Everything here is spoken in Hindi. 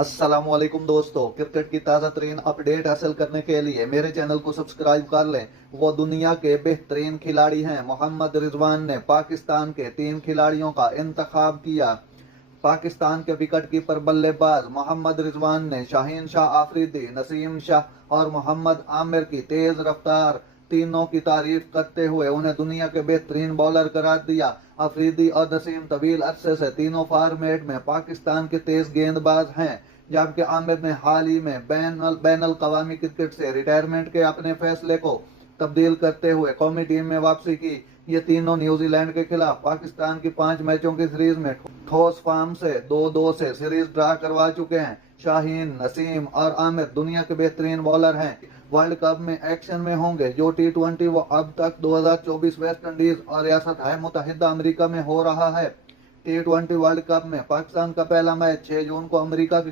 अस्सलामुअलैकुम दोस्तों, क्रिकेट की ताज़ा तरीन अपडेट हासिल करने के लिए मेरे चैनल को सब्सक्राइब कर लें। वो दुनिया के बेहतरीन खिलाड़ी हैं। मोहम्मद रिजवान ने पाकिस्तान के 3 खिलाड़ियों का इंतखाब किया। पाकिस्तान के विकेट कीपर बल्लेबाज मोहम्मद रिजवान ने शाहीन शाह आफरीदी, नसीम शाह और मोहम्मद आमिर की तेज रफ्तार तीनों की तारीफ करते हुए उन्हें दुनिया के बेहतरीन बॉलर करार दिया। अफरीदी और नसीम तवील अरसे से तीनों फॉर्मेट में पाकिस्तान के तेज गेंदबाज हैं, जबकि आमिर ने हाल ही में बैन अल कवामी क्रिकेट से रिटायरमेंट के अपने फैसले को तब्दील करते हुए कौमी टीम में वापसी की। ये तीनों न्यूजीलैंड के खिलाफ पाकिस्तान की 5 मैचों की सीरीज में ठोस फॉर्म से 2-2 से सीरीज ड्रा करवा चुके हैं। शाहीन, नसीम और आमिर दुनिया के बेहतरीन बॉलर हैं। वर्ल्ड कप में एक्शन में होंगे। जो T20 वो अब तक 2024 वेस्ट इंडीज और रियासत मुत्तहिदा अमेरिका में हो रहा है। T20 वर्ल्ड कप में पाकिस्तान का पहला मैच 6 जून को अमेरिका के